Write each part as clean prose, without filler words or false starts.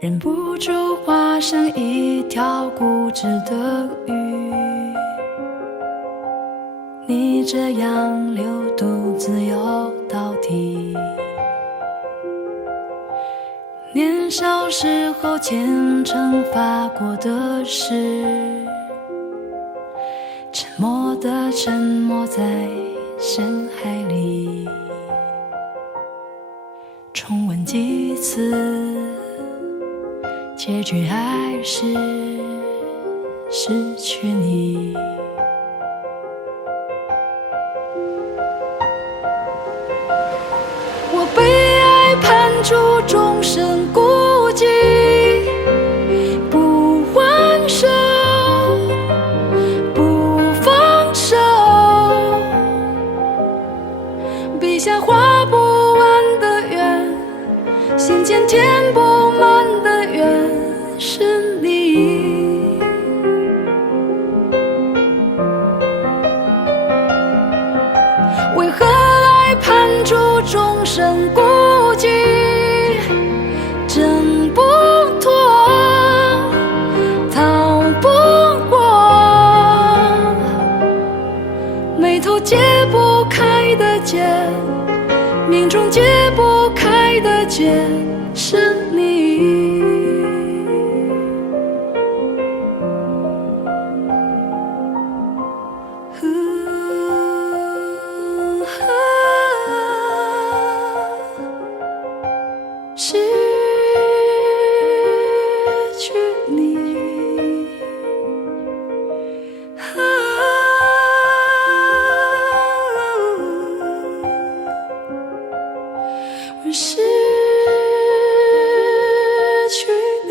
忍不住化身一条固执的鱼，你这样流独自游到底。年少时候虔诚发过的誓，沉默地沉没在深海里。重温几次，结局还是失去你。我被爱判处终身孤寂，不还手，不放手，笔下画不完的圆，心间填不满的缘是你。为何爱判处终身孤寂，挣不脱，逃不过，眉头解不开的结，命中解不开的结是你。失去你，我失去你。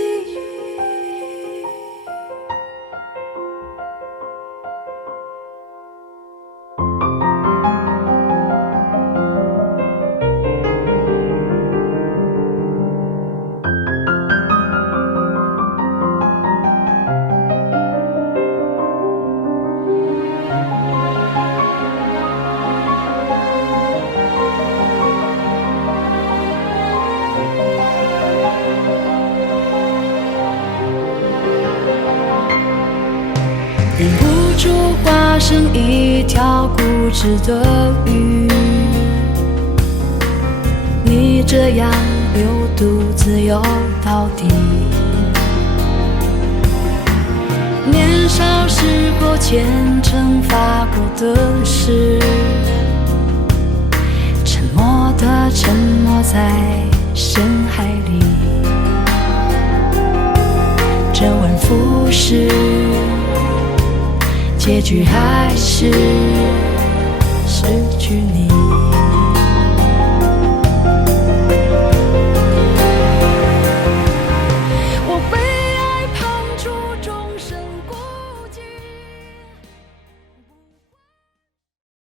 忍不住化身一条固执的鱼，你这样流独自游到底。年少时候虔诚发过的誓，沉默地沉没在深海里。周而复始，结局还是